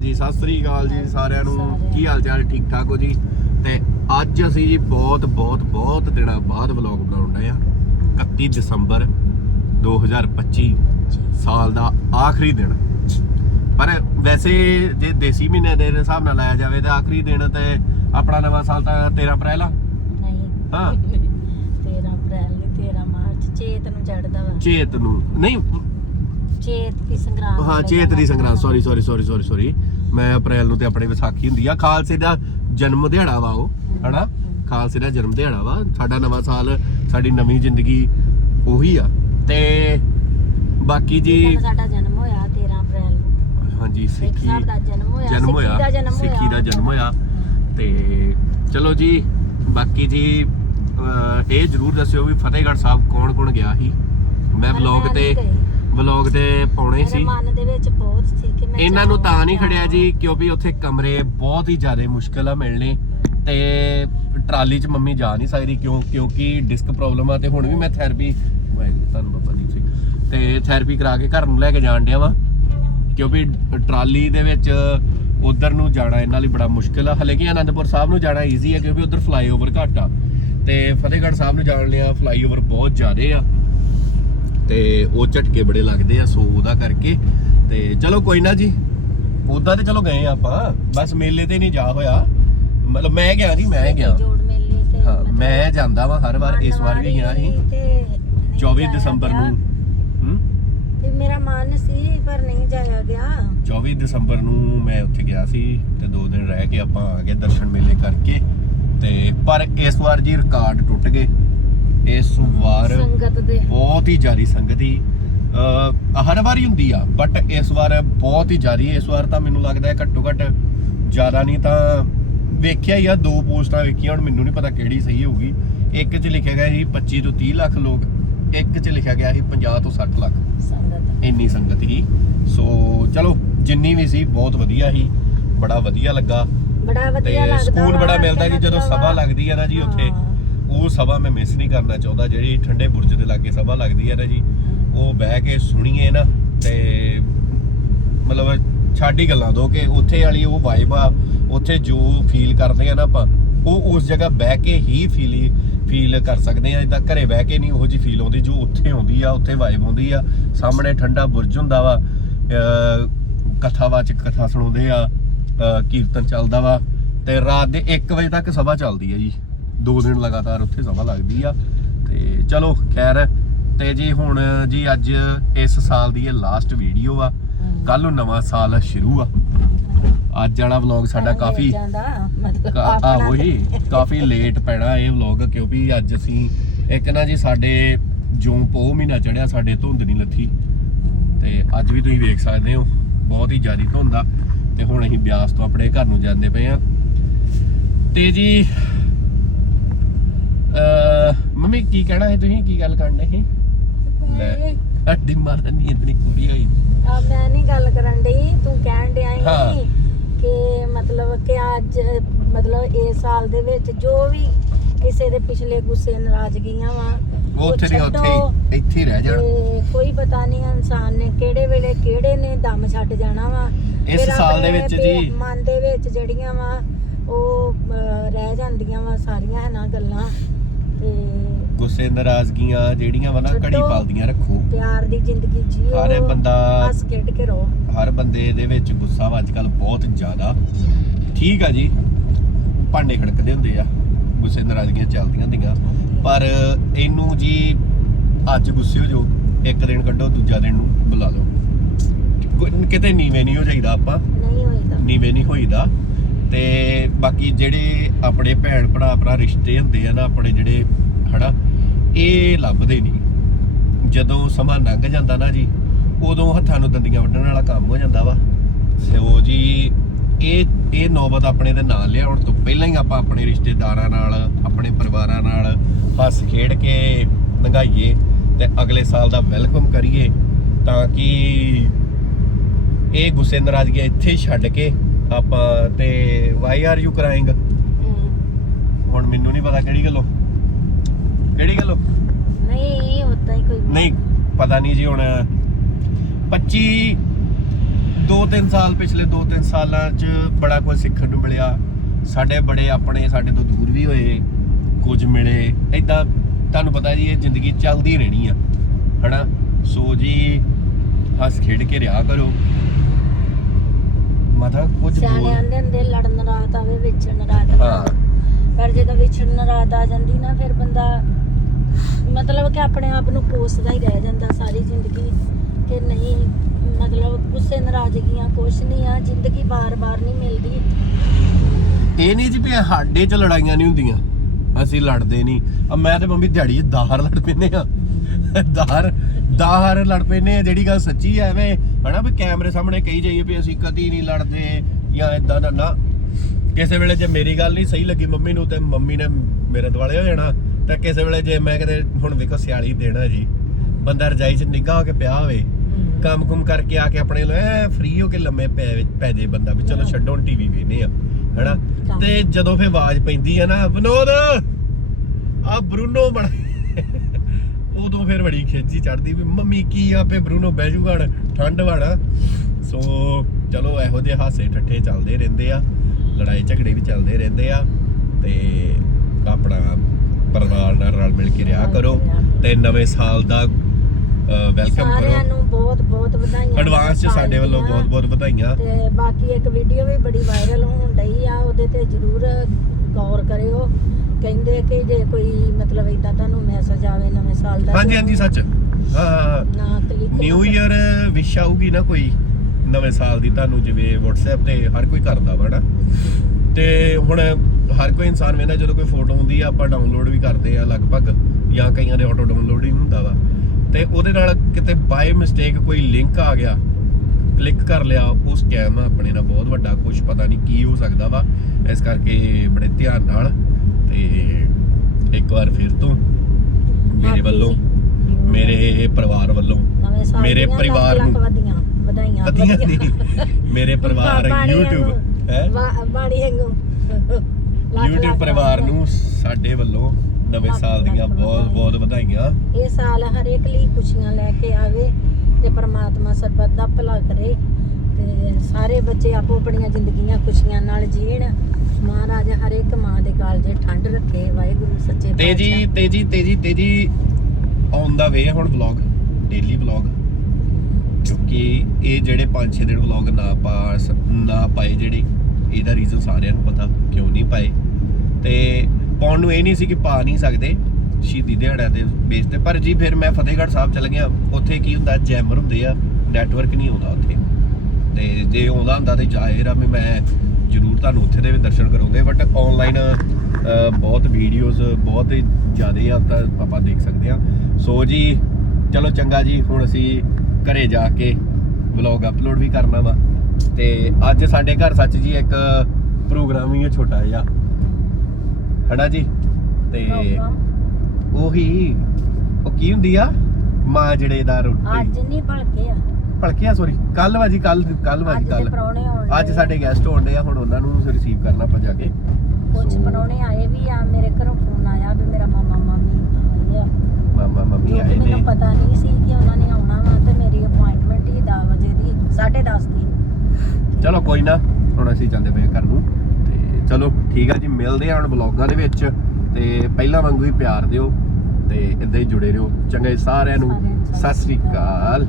ਜੀ ਸਤਿ ਸ੍ਰੀ ਅਕਾਲ ਜੀ ਸਾਰਿਆਂ ਨੂੰ। ਕੀ ਹਾਲ ਚਾਲ? ਠੀਕ ਠਾਕ ਹੋ ਜੀ? ਤੇ ਅੱਜ ਅਸੀਂ ਜੀ ਬਹੁਤ ਬਹੁਤ ਬਹੁਤ ਦਿਨਾਂ ਬਾਅਦ ਵਲੌਗ ਬਣਾਉਣ ਡਏ ਆ 31 ਦਸੰਬਰ 2025 ਸਾਲ ਦਾ ਆਖਰੀ ਦਿਨ। ਪਰ ਵੈਸੇ ਜੇ ਦੇਸੀ ਮਹੀਨੇ ਦੇ ਹਿਸਾਬ ਨਾਲ ਲਾਇਆ ਜਾਵੇ ਤਾਂ ਆਖਰੀ ਦਿਨ ਤੇ ਆਪਣਾ ਨਵਾਂ ਸਾਲ ਤਾਂ 13 ਅਪ੍ਰੈਲ ਆ। ਨਹੀਂ। ਹਾਂ। 13 ਅਪ੍ਰੈਲ ਨਹੀਂ 13 ਮਾਰਚ। ਚੇਤ ਨੂੰ ਚੜਦਾ ਵਾ। ਚੇਤ ਨੂੰ। ਨਹੀਂ। ਚੇਤ ਦੀ ਸੰਗਰਾਂਦ ਹਾਂ ਚੇਤ ਦੀ Sangrand. Sorry sorry sorry sorry sorry ਮੈਂ ਅਪ੍ਰੈਲ ਨੂੰ ਤੇ ਆਪਣੇ ਵਿਸਾਖੀ ਹੁੰਦੀ ਆ। ਖਾਲਸੇ ਦਾ ਜਨਮ ਦਿਹਾੜਾ ਵਾ ਉਹ ਹਨਾ? ਖਾਲਸੇ ਦਾ ਜਨਮ ਦਿਹਾੜਾ ਵਾ। ਸਾਡਾ ਨਵਾਂ ਸਾਲ ਸਾਡੀ ਨਵੀਂ ਜ਼ਿੰਦਗੀ ਉਹੀ ਆ। ਤੇ ਬਾਕੀ ਜੀ ਜਿੱਦਣ ਸਾਡਾ ਜਨਮ ਹੋਇਆ 13 ਅਪ੍ਰੈਲ ਨੂੰ। ਹਾਂਜੀ ਸਿੱਖ ਦਾ ਜਨਮ ਹੋਇਆ ਜਨਮ ਸਿੱਖੀ ਹੋਇਆ ਦਾ ਜਨਮ ਹੋਇਆ। ਸਿੱਖੀ ਦਾ ਜਨਮ ਹੋਇਆ। ਤੇ ਚਲੋ ਜੀ ਬਾਕੀ ਜੀ ਇਹ ਜਰੂਰ ਦੱਸਿਓ ਵੀ ਫਤਿਹਗੜ੍ਹ ਸਾਹਿਬ ਕੌਣ ਕੌਣ ਗਿਆ ਸੀ। ਮੈਂ ਵਲੌਗ ਤੇ। ਵਲੌਗ ਤੇ ਪਾਉਣੇ ਸੀ। ਮਨ ਦੇ ਵਿੱਚ ਬਹੁਤ ਸੀ ਕਿ ਮੈਂ ਇਹਨਾਂ ਨੂੰ ਤਾਂ ਨਹੀਂ। ਖੜਿਆ ਜੀ ਕਿਉਂਕਿ ਉੱਥੇ ਕਮਰੇ ਬਹੁਤ ਹੀ ਜ਼ਿਆਦਾ ਮੁਸ਼ਕਲ ਆ ਮਿਲਣੇ ਤੇ ਟਰਾਲੀ 'ਚ ਮੰਮੀ ਜਾ ਨਹੀਂ ਸਕਦੀ ਕਿਉਂ ਕਿਉਂਕਿ ਡਿਸਕ ਪ੍ਰੋਬਲਮ ਆ ਤੇ ਹੁਣ ਵੀ ਮੈਂ ਥੈਰੇਪੀ ਤੁਹਾਨੂੰ ਬਾਬਾ ਦੀਪ ਸਿੰਘ ਤੇ ਥੈਰੇਪੀ ਕਰਾ ਕੇ ਘਰ ਨੂੰ ਲੈ ਕੇ ਜਾਣ ਡਿਆ ਵਾਂ। ਕਿਉਂਕਿ ਟਰਾਲੀ ਦੇ ਵਿੱਚ ਉਧਰ ਨੂੰ ਜਾਣਾ ਇਹਨਾਂ ਲਈ ਬੜਾ ਮੁਸ਼ਕਲ ਆ। ਹਲੇ ਕਿ ਆਨੰਦਪੁਰ ਸਾਹਿਬ ਨੂੰ ਜਾਣਾ ਈਜ਼ੀ ਆ ਕਿਉਂਕਿ ਉਧਰ ਫਲਾਈਓਵਰ ਘੱਟ ਆ। ਤੇ ਫਤਿਹਗੜ੍ਹ ਸਾਹਿਬ ਨੂੰ ਜਾਣ ਲਿਆ ਫਲਾਈਓਵਰ ਬਹੁਤ ਜ਼ਿਆਦੇ ਆ। ਤੇ ਉਹ ਝਟਕੇ ਬੜੇ ਲੱਗਦੇ ਆ ਸੋ ਉਹਦਾ ਕਰਕੇ। ਤੇ ਚਲੋ ਕੋਈ ਨਾ ਜੀ ਉਦਾਂ ਤੇ ਚਲੋ ਗਏ ਆਪਾਂ ਬਸ ਮੇਲੇ ਤੇ ਨਹੀਂ ਜਾ ਹੋਇਆ। ਮਤਲਬ ਮੈਂ ਗਿਆ ਜੀ ਮੈਂ ਗਿਆ। ਜੋੜ ਮੇਲੇ ਤੇ ਹਾਂ ਮਤਲਬ ਮੈਂ ਜਾਂਦਾ ਵਾਂ ਹਰ ਵਾਰ ਇਸ ਵਾਰ ਵੀ ਗਿਆ ਸੀ ਤੇ ਨਹੀਂ 24 ਜਾਇਆ ਦਸੰਬਰ। ਨੂੰ। ਤੇ ਮੇਰਾ ਮਨ ਸੀ ਪਰ ਨਹੀਂ ਜਾਇਆ ਗਿਆ। 24 ਦਸੰਬਰ ਨੂੰ ਮੈਂ ਉੱਥੇ ਗਿਆ ਸੀ ਤੇ ਦੋ ਦਿਨ ਰਹਿ ਕੇ ਆਪਾਂ ਆ ਗਏ ਦਰਸ਼ਨ ਮੇਲੇ ਕਰਕੇ। ਤੇ ਪਰ ਇਸ ਵਾਰ ਜੀ ਰਿਕਾਰਡ ਟੁੱਟ ਗਏ। ਇਸ ਵਾਰ ਸੰਗਤ ਦੇ। ਬਹੁਤ ਹੀ ਜ਼ਿਆਦੀ ਸੰਗਤ ਹੀ ਹਰ ਵਾਰੀ ਹੁੰਦੀ ਆ ਬਟ ਇਸ ਵਾਰ ਬਹੁਤ ਹੀ ਜ਼ਿਆਦੀ ਇਸ ਵਾਰ ਤਾਂ ਮੈਨੂੰ ਲੱਗਦਾ ਹੈ ਘੱਟੋ ਘੱਟ ਜ਼ਿਆਦਾ ਨਹੀਂ ਤਾਂ ਵੇਖਿਆ ਹੀ ਆ ਦੋ ਪੋਸਟਾਂ ਵੇਖੀਆਂ ਹੁਣ ਮੈਨੂੰ ਨਹੀਂ ਪਤਾ ਕਿਹੜੀ ਸਹੀ ਹੋਊਗੀ। ਇੱਕ 'ਚ ਲਿਖਿਆ ਗਿਆ ਸੀ 25 ਤੋਂ 30 ਲੱਖ ਲੋਕ ਇੱਕ 'ਚ ਲਿਖਿਆ ਗਿਆ ਸੀ 50 ਤੋਂ 60 ਲੱਖ। ਸੰਗਤ। ਇੰਨੀ ਸੰਗਤ ਹੀ। ਸੋ ਚਲੋ ਜਿੰਨੀ ਵੀ ਸੀ ਬਹੁਤ ਵਧੀਆ ਸੀ ਬੜਾ ਵਧੀਆ ਲੱਗਾ। ਬੜਾ ਵਧੀਆ ਲੱਗਦਾ ਸਕੂਨ ਬੜਾ ਮਿਲਦਾ ਕਿ ਜਦੋਂ ਸਭਾ ਲੱਗਦੀ ਹੈ ਨਾ ਜੀ ਉੱਥੇ। ਹਾਂ। ਉਹ ਸਭਾ ਮੈਂ ਮਿਸ ਨਹੀਂ ਕਰਨਾ ਚਾਹੁੰਦਾ, ਜਿਹੜੀ ਠੰਡੇ ਬੁਰਜ ਦੇ ਲਾਗੇ ਸਭਾ ਲੱਗਦੀ ਹੈ ਨਾ ਜੀ, ਉਹ ਬਹਿ ਕੇ ਸੁਣੀਏ ਨਾ ਤੇ ਮਤਲਬ ਛਾਡੀ ਗੱਲਾਂ ਦੋ ਕਿ ਉੱਥੇ ਵਾਲੀ ਉਹ ਵਾਈਬ ਆ, ਉੱਥੇ ਜੋ ਫੀਲ ਕਰਦੇ ਆ ਨਾ ਆਪਾਂ, ਉਹ ਉਸ ਜਗ੍ਹਾ ਬਹਿ ਕੇ ਹੀ ਫੀਲੀ ਫੀਲ ਕਰ ਸਕਦੇ ਆ ਇਦਾਂ ਘਰੇ ਬਹਿ ਕੇ ਨਹੀਂ ਉਹੋ ਜੀ ਫੀਲ ਆਉਂਦੀ, ਜੋ ਉੱਥੇ ਆਉਂਦੀ ਆ, ਉੱਥੇ ਵਾਈਬ ਆਉਂਦੀ ਆ, ਸਾਹਮਣੇ ਠੰਡਾ ਬੁਰਜ ਹੁੰਦਾ ਵਾ, ਅਹ ਕਥਾਵਾਚਕ ਕਥਾ ਸੁਣਾਉਂਦੇ ਆ ਕੀਰਤਨ ਚੱਲਦਾ ਵਾ, ਤੇ ਰਾਤ ਦੇ 1 ਵਜੇ ਤੱਕ ਸਭਾ ਚੱਲਦੀ ਆ ਜੀ। ਦੋ ਦਿਨ ਲਗਾਤਾਰ ਉੱਥੇ ਸਭਾ ਲੱਗਦੀ ਆ। ਤੇ ਚਲੋ ਖੈਰ। ਤੇ ਜੀ ਹੁਣ ਜੀ ਅੱਜ ਇਸ ਸਾਲ ਦੀ ਇਹ ਲਾਸਟ ਵੀਡੀਓ ਆ। ਕੱਲ ਨੂੰ ਨਵਾਂ ਸਾਲ ਸ਼ੁਰੂ ਆ। ਅੱਜ ਵਾਲਾ ਵਲੌਗ ਸਾਡਾ ਕਾਫੀ ਆਹੋ ਜੀ ਕਾਫੀ ਲੇਟ ਪੈਣਾ ਇਹ ਵਲੌਗ ਕਿਉਂਕਿ ਅੱਜ ਅਸੀਂ ਇੱਕ ਨਾ ਜੀ ਸਾਡੇ ਜੂਨ ਪੋ ਮਹੀਨਾ ਚੜਿਆ ਸਾਡੇ ਧੁੰਦ ਨਹੀਂ ਲੱਥੀ। ਤੇ ਅੱਜ ਵੀ ਤੁਸੀਂ ਵੇਖ ਸਕਦੇ ਹੋ ਬਹੁਤ ਹੀ ਜ਼ਿਆਦੀ ਧੁੰਦ ਆ। ਤੇ ਹੁਣ ਅਸੀਂ ਬਿਆਸ ਤੋਂ ਆਪਣੇ ਘਰ ਨੂੰ ਜਾਂਦੇ ਪਏ ਆ। ਤੇ ਜੀ ਮੰਮੀ ਕੀ ਕਹਿਣਾ ਹੈ ਤੁਸੀਂ? ਕੀ ਗੱਲ ਕਰਨ ਦੇ ਲੈ ਅੱਡੀ ਮਾਰਾ ਨੀਂਦ ਨਹੀਂ ਪੂਰੀ ਹੋਈ। ਆ ਮੈਂ ਨਹੀਂ ਗੱਲ ਕਰਨ ਡਈ। ਤੂੰ ਕਹਿਣ ਡਿਆ ਹਾਂ। ਸੀ ਕਿ ਮਤਲਬ ਕਿ ਅੱਜ ਮਤਲਬ ਇਸ ਸਾਲ ਦੇ ਵਿੱਚ ਜੋ ਵੀ ਕਿਸੇ ਦੇ ਪਿਛਲੇ ਗੁੱਸੇ ਨਾਰਾਜ਼ਗੀਆਂ ਵਾ ਉਹ ਉੱਥੇ ਦੀ ਉੱਥੇ ਹੀ ਇੱਥੇ ਹੀ ਰਹਿ ਜਾਣ। ਕੋਈ ਪਤਾ ਨਹੀਂ ਇਨਸਾਨ ਨੇ ਕਿਹੜੇ ਵੇਲੇ ਕਿਹੜੇ ਨੇ ਦਮ ਛੱਡ ਜਾਣਾ ਵਾ। ਇਸ ਫਿਰ ਸਾਲ ਦੇ ਆਪਣੇ ਵਿੱਚ ਜੀ- ਮਨ ਦੇ ਵਿੱਚ ਜਿਹੜੀਆਂ ਵਾ ਉਹ ਅਹ, ਰਹਿ ਜਾਂਦੀਆਂ ਵਾ ਸਾਰੀਆਂ ਹੈ ਨਾ ਗੱਲਾਂ। ਤੇ ਗੁੱਸੇ ਨਾਰਾਜ਼ਗੀਆਂ ਜਿਹੜੀਆਂ ਵਾ ਨਾ ਘੜੀ ਛੱਡੋ। ਪਾਲਦੀਆਂ ਰੱਖੋ। ਪਿਆਰ ਦੀ ਜ਼ਿੰਦਗੀ ਜੀਓ। ਹਰ ਬੰਦਾ ਹੱਸ ਖੇਡ ਕੇ ਰਹੋ। ਹਰ ਬੰਦੇ ਦੇ ਵਿੱਚ ਗੁੱਸਾ ਵਾ ਅੱਜਕੱਲ ਬਹੁਤ ਜ਼ਿਆਦਾ। ਠੀਕ ਆ ਜੀ। ਭਾਂਡੇ ਖੜਕਦੇ ਹੁੰਦੇ ਆ। ਗੁੱਸੇ ਨਾਰਾਜ਼ਗੀਆਂ ਚੱਲਦੀਆਂ ਹੁੰਦੀਆਂ। ਪਰ ਇਹਨੂੰ ਜੀ ਅੱਜ ਗੁੱਸੇ ਹੋ ਜਾਓ। ਇੱਕ ਦਿਨ ਕੱਢੋ ਦੂਜਾ ਦਿਨ ਨੂੰ ਬੁਲਾ ਲਓ। ਕੋਈ- ਕਿਤੇ ਨੀਵੇਂ ਨਹੀਂ ਹੋ ਜਾਈਦਾ ਆਪਾਂ। ਨਹੀਂ ਹੋਈਦਾ। ਨੀਵੇਂ ਨਹੀਂ ਹੋਈਦਾ। ਤੇ ਬਾਕੀ ਜਿਹੜੇ ਆਪਣੇ ਭੈਣ ਭਰਾ ਭਰਾ ਰਿਸ਼ਤੇ ਹੁੰਦੇ ਆ ਨਾ ਆਪਣੇ ਜਿਹੜੇ, ਹਨਾ, ਇਹ ਲੱਭਦੇ ਨਹੀਂ। ਜਦੋਂ ਸਮਾਂ ਲੰਘ ਜਾਂਦਾ ਨਾ ਜੀ, ਉਦੋਂ ਹੱਥਾਂ ਨੂੰ ਦੰਦੀਆਂ ਵੱਢਣ ਵਾਲਾ ਕੰਮ ਹੋ ਜਾਂਦਾ ਵਾ। ਸੋ ਜੀ, ਇਹ ਇਹ ਨੌਬਤ ਆਪਣੇ ਦੇ ਨਾਲ ਲਿਆਉਣ ਤੋਂ ਪਹਿਲਾਂ ਹੀ ਆਪਾਂ ਆਪਣੇ ਰਿਸ਼ਤੇਦਾਰਾਂ ਨਾਲ, ਆਪਣੇ ਪਰਿਵਾਰਾਂ ਨਾਲ ਹੱਸ ਖੇਡ ਕੇ ਲੰਘਾਈਏ ਤੇ ਅਗਲੇ ਸਾਲ ਦਾ ਵੈਲਕਮ ਕਰੀਏ ਤਾਂ ਕਿ ਇਹ ਗੁੱਸੇ ਨਾਰਾਜ਼ਗੀਆਂ ਇੱਥੇ ਛੱਡ ਕੇ ਆਪਾਂ ਤੇ ਵਾਈ ਆਰ ਯੂ ਕਰਾਈਂਗ ਹਮ। ਹੁਣ ਮੈਨੂੰ ਨਹੀਂ ਪਤਾ ਕਿਹੜੀ ਗੱਲੋਂ। ਕਿਹੜੀ ਗੱਲੋਂ? ਨਹੀਂ ਹੁੰਦਾ ਹੀ ਕੋਈ ਨਹੀਂ ਪਤਾ ਨਹੀਂ ਜੀ ਹੁਣ। 25 2-3 ਸਾਲ ਪਿਛਲੇ 2-3 ਸਾਲਾਂ 'ਚ ਬੜਾ ਕੁਝ ਸਿੱਖਣ ਨੂੰ ਮਿਲਿਆ। ਸਾਡੇ ਬੜੇ ਆਪਣੇ ਸਾਡੇ ਤੋਂ ਦੂਰ ਵੀ ਹੋਏ ਕੁਝ ਮਿਲੇ। ਇਦਾਂ ਤੁਹਾਨੂੰ ਪਤਾ ਜੀ ਇਹ ਜ਼ਿੰਦਗੀ ਚੱਲਦੀ ਰਹਿਣੀ ਆ। ਹਨਾ? ਸੋ ਜੀ ਹੱਸ ਖੇਡ ਕੇ ਰਿਹਾ ਕਰੋ। ਮਾਤਾ ਕੁਝ ਸਿਆਣੇ ਬੋਲ। ਆਂਦੇ ਹੁੰਦੇ ਲੜਨ ਰਾਤ ਆਵੇ ਵਿਛੜਨ ਰਾਤ ਨਾ ਹਾਂ। ਪਰ ਜਦੋਂ ਵਿਛੜਨ ਰਾਤ ਆ ਜਾਂਦੀ ਨਾ ਫਿਰ ਬੰਦਾ ਮਤਲਬ ਕਿ ਆਪਣੇ ਆਪ ਨੂੰ ਕੋਸਦਾ ਹੀ ਰਹਿ ਜਾਂਦਾ ਸਾਰੀ ਜ਼ਿੰਦਗੀ। ਕਿ ਨਹੀਂ ਮਤਲਬ ਗੁੱਸੇ ਨਾਰਾਜ਼ਗੀਆਂ ਕੁਛ ਨਹੀਂ ਆ ਜ਼ਿੰਦਗੀ ਬਾਰ-ਬਾਰ ਨਹੀਂ ਮਿਲਦੀ। ਇਹ ਨਹੀਂ ਜੀ ਵੀ ਸਾਡੇ 'ਚ ਲੜਾਈਆਂ ਨਹੀਂ ਹੁੰਦੀਆਂ। ਅਸੀਂ ਲੜਦੇ ਨਹੀਂ। ਆ ਮੈਂ ਤੇ ਮੰਮੀ ਦਿਹਾੜੀ 'ਚ ਦਾਹਰ ਲੜ ਪੈਨੇ ਆ ਦਾਹਰ ਦਾਹਰ ਲੜ ਪੈਨੇ ਆ ਜਿਹੜੀ ਗੱਲ ਸੱਚੀ ਐ ਐਵੇਂ ਹਨਾ ਵੀ ਕੈਮਰੇ ਸਾਹਮਣੇ ਕਹੀ ਜਾਈਏ ਵੀ ਅਸੀਂ ਕਦੀ ਨਹੀਂ ਲੜਦੇ ਜਾਂ ਇਦਾਂ ਦਾ ਨਾ। ਕਿਸੇ ਵੇਲੇ ਜੇ ਮੇਰੀ ਗੱਲ ਨਹੀਂ ਸਹੀ ਲੱਗੀ ਮੰਮੀ ਨੂੰ ਤੇ ਮੰਮੀ ਨੇ ਮੇਰੇ ਦੁਆਲੇ ਹੋ ਜਾਣਾ ਤੇ ਕਿਸੇ ਵੇਲੇ ਜੇ ਮੈਂ ਕਿਤੇ ਹੁਣ ਵੇਖੋ ਸਿਆਲੀ ਦੇਣਾ ਜੀ। ਬੰਦਾ ਰਜਾਈ 'ਚ ਨਿੱਘਾ ਹੋ ਕੇ ਪਿਆ ਹੋਵੇ ਕੰਮ ਕੁਮ ਕਰਕੇ ਆ ਕੇ ਆਪਣੇ ਲੋ ਫ੍ਰੀ ਹੋ ਕੇ ਲੰਮੇ ਪੈ ਪੈ ਜੇ ਬੰਦਾ ਵੀ ਚਲੋ ਛੱਡੋ ਟੀਵੀ ਵੇਖਨੇ ਆ ਹਨਾ। ਤੇ ਜਦੋਂ ਫੇ ਆਵਾਜ਼ ਪੈਂਦੀ ਆ ਨਾ ਵਿਨੋਦ! ਆ ਬਰੂਨੋ ਬਣ ਉਦੋਂ ਫਿਰ ਬੜੀ ਖੇਚੀ ਚੜਦੀ ਵੀ ਮੰਮੀ ਕੀ ਆ? ਪੇ ਬਰੂਨੋ ਬਹਿ ਜੂਗਾ ਠੰਡ ਵਾਲਾ ਸੋ ਚਲੋ ਇਹੋ ਜਿਹੇ ਹਾਸੇ ਠੱਠੇ ਚੱਲਦੇ ਰਹਿੰਦੇ ਆ ਲੜਾਈ ਝਗੜੇ ਵੀ ਚੱਲਦੇ ਰਹਿੰਦੇ ਆ ਤੇ ਆਪਣਾ ਪਰਿਵਾਰ ਨਾਲ ਰਲ ਮਿਲ ਕੇ ਰਿਹਾ ਕਰੋ ਤੇ ਨਵੇਂ ਸਾਲ ਦਾ ਵੈਲਕਮ ਸਾਰਿਆਂ ਕਰੋ ਨੂੰ ਬਹੁਤ ਬਹੁਤ ਵਧਾਈਆਂ ਐਡਵਾਂਸ ਚ ਸਾਡੇ ਵੱਲੋਂ। ਬਹੁਤ ਬਹੁਤ ਵਧਾਈਆਂ। ਤੇ ਬਾਕੀ ਇੱਕ ਵੀਡੀਓ ਵੀ ਬੜੀ ਵਾਇਰਲ ਹੋਣ ਡਈ ਆ ਉਹਦੇ ਤੇ ਜਰੂਰ ਗੌਰ ਕਰਿਓ। ਕਹਿੰਦੇ ਕਿ ਜੇ ਕੋਈ ਮਤਲਬ ਇਦਾਂ ਤੁਹਾਨੂੰ ਮੈਸੇਜ ਆਵੇ ਨਵੇਂ ਸਾਲ ਦਾ ਹਾਂਜੀ ਹਾਂਜੀ ਸੱਚ। ਨਾ ਕਲਿੱਕ ਨਿਊ ਇਅਰ ਵਿਸ਼ ਆਊਗੀ ਨਾ ਕੋਈ ਨਵੇਂ ਸਾਲ ਦੀ ਤੁਹਾਨੂੰ ਜਿਵੇਂ WhatsApp ਤੇ ਹਰ ਕੋਈ ਕਰਦਾ ਵਾ ਨਾ ਤੇ ਹੁਣ ਹਰ ਕੋਈ ਇਨਸਾਨ ਵੇਂਦਾ ਜਦੋਂ ਕੋਈ ਫੋਟੋ ਹੁੰਦੀ ਆ ਆਪਾਂ ਡਾਊਨਲੋਡ ਵੀ ਕਰਦੇ ਆ ਲਗਭਗ ਜਾਂ ਕਈਆਂ ਦੇ ਆਟੋ ਡਾਊਨਲੋਡ ਹੀ ਹੁੰਦਾ ਵਾ। ਤੇ ਉਹਦੇ ਨਾਲ ਕਿਤੇ ਬਾਈ ਮਿਸਟੇਕ ਕੋਈ ਲਿੰਕ ਆ ਗਿਆ ਕਲਿੱਕ ਕਰ ਲਿਆ ਉਹ ਸਕੈਮ ਆਪਣੇ ਨਾਲ ਬਹੁਤ ਵੱਡਾ ਕੁਝ ਪਤਾ ਨਹੀਂ ਕੀ ਹੋ ਸਕਦਾ ਵਾ। ਇਸ ਕਰਕੇ ਬੜੇ ਧਿਆਨ ਨਾਲ ਤੇ ਇੱਕ ਵਾਰ ਫਿਰ ਤੋਂ ਮੇਰੇ ਵੱਲੋਂ। ਮੇਰੇ ਪਰਿਵਾਰ ਵੱਲੋਂ ਮੇਰੇ ਪਰਿਵਾਰ ਨੂੰ ਵਧਾਈਆਂ ਨਹੀਂ ਮੇਰੇ ਪਰਿਵਾਰ YouTube। ਹੈ ਬਾ- ਬਾਣੀ ਵਾਂਗੂ ਲੱਖ YouTube ਪਰਿਵਾਰ ਵਧਾਈਆਂ। ਨੂੰ ਸਾਡੇ ਵੱਲੋਂ ਨਵੇਂ ਸਾਲ ਦੀਆਂ ਬਹੁਤ ਬਹੁਤ ਵਧਾਈਆਂ ਇਹ ਸਾਲ ਹਰ ਇੱਕ ਲਈ ਖੁਸ਼ੀਆਂ ਲੈ ਕੇ ਆਵੇ ਤੇ ਪ੍ਰਮਾਤਮਾ ਸਰਬੱਤ ਦਾ ਭਲਾ ਕਰੇ ਤੇ ਸਾਰੇ ਬੱਚੇ ਆਪੋ ਆਪਣੀਆਂ ਜ਼ਿੰਦਗੀਆਂ ਖੁਸ਼ੀਆਂ ਨਾਲ ਜੀਣ ਮਹਾਰਾਜ ਹਰ ਇੱਕ ਠੰਡ ਰੱਖੇ, ਵਾਹਿਗੁਰੂ ਸੱਚੇ ਤੇਜੀ ਤੇਜੀ ਤੇਜੀ ਤੇਜੀ ਆਨ ਦਾ ਵੇ ਹੁਣ ਵਲੌਗ ਡੇਲੀ ਵਲੌਗ ਕਿਉਂਕਿ ਇਹ ਜਿਹੜੇ 5-6 ਦਿਨ ਵਲੌਗ ਨਾ ਪਾਸ ਨਾ ਪਾਏ ਜਿਹੜੇ, ਇਹਦਾ ਰੀਜ਼ਨ ਸਾਰਿਆਂ ਨੂੰ ਪਤਾ ਕਿਉਂ ਨਹੀਂ ਪਾਏ। ਤੇ ਪਾਉਣ ਨੂੰ ਇਹ ਨਹੀਂ ਸੀ ਕਿ ਪਾ ਨਹੀਂ ਸਕਦੇ, ਸ਼ਹੀਦੀ ਦਿਹਾੜਿਆਂ ਦੇ ਬੇਸ ਤੇ। ਪਰ ਜੀ ਫਿਰ ਮੈਂ ਫਤਿਹਗੜ੍ਹ ਸਾਹਿਬ ਚਲ ਗਿਆ, ਉੱਥੇ ਕੀ ਹੁੰਦਾ, ਜੈਮਰ ਹੁੰਦੇ ਆ ਨੈਟਵਰਕ ਨਹੀਂ ਆਉਂਦਾ ਉੱਥੇ। ਤੇ ਜੇ ਆਉਂਦਾ ਹੁੰਦਾ ਤੇ ਜ਼ਾਹਿਰ ਆ ਵੀ ਮੈਂ ਜ਼ਰੂਰ ਤੁਹਾਨੂੰ ਉੱਥੇ ਦੇ ਵੀ ਦਰਸ਼ਨ ਕਰਾਉਂਦੇ ਬਟ ਆਨਲਾਈਨ ਬਹੁਤ ਵੀਡੀਓਜ਼ ਬਹੁਤ ਹੀ ਜ਼ਿਆਦੇ ਆ ਤਾਂ ਆਪਾਂ ਦੇਖ ਸਕਦੇ ਆ ਸੋ ਜੀ ਚਲੋ ਚੰਗਾ ਜੀ ਹੁਣ ਅਸੀਂ ਘਰੇ ਜਾ ਕੇ ਵਲੌਗ ਅਪਲੋਡ ਵੀ ਕਰਨਾ ਵਾ। ਤੇ ਅੱਜ ਸਾਡੇ ਘਰ ਸੱਚ ਜੀ ਇੱਕ ਪ੍ਰੋਗਰਾਮ ਹੀ ਹੈ ਛੋਟਾ ਜਿਹਾ। ਹਨਾ ਜੀ? ਤੇ ਉਹੀ ਉਹ ਕੀ ਹੁੰਦੀ ਆ? ਮਾਂ ਜਿਹੜੇ ਦਾ ਅੱਜ ਰੋਟੀ ਨਹੀਂ ਭਲਕੇ ਆ। ਭਲਕਿਆ ਸੋਰੀ ਕੱਲ ਵਾ ਜੀ ਕੱਲ ਕੱਲ ਵਾ ਜੀ ਕੱਲ ਅੱਜ। ਸਾਡੇ ਗੈਸਟ ਹੋਣ ਆ ਹੁਣ ਉਹਨਾਂ ਨੂੰ ਰਿਸੀਵ ਕਰਨਾ ਆਪਾਂ ਜਾ ਕੇ। ਕੁਝ ਪਰੌਣੇ ਆਏ ਵੀ ਆ ਮੇਰੇ ਘਰੋਂ ਫੋਨ ਆਇਆ ਵੀ ਮੇਰਾ ਮਾਮਾ ਮਾਮੀ ਆਏ ਆ। ਮਾਮਾ ਮੰਮੀ ਆਏ ਨੇ। ਮੈਨੂੰ ਪਤਾ ਨਹੀਂ ਸੀ ਕਿ ਉਹਨਾਂ ਨੇ ਆਉਣਾ ਵਾ ਤੇ ਮੇਰੀ ਅਪਾਇੰਟਮੈਂਟ ਹੀ 10 ਵਜੇ ਦੀ 10:30 ਦੀ। ਚਲੋ ਕੋਈ ਨਾ ਹੁਣ ਅਸੀਂ ਚੱਲਦੇ ਪਏ ਘਰ ਨੂੰ। ਤੇ ਚਲੋ ਠੀਕ ਆ ਜੀ ਮਿਲਦੇ ਆ ਹੁਣ ਬਲੌਗਾਂ ਦੇ ਵਿੱਚ। ਤੇ ਪਹਿਲਾਂ ਵਾਂਗੂ ਹੀ ਪਿਆਰ ਦਿਓ ਤੇ ਇਦਾਂ ਹੀ ਜੁੜੇ ਰਹੋ। ਚੰਗਾ ਸਾਰਿਆਂ ਨੂੰ। ਸਤਿ ਸ੍ਰੀ ਅਕਾਲ।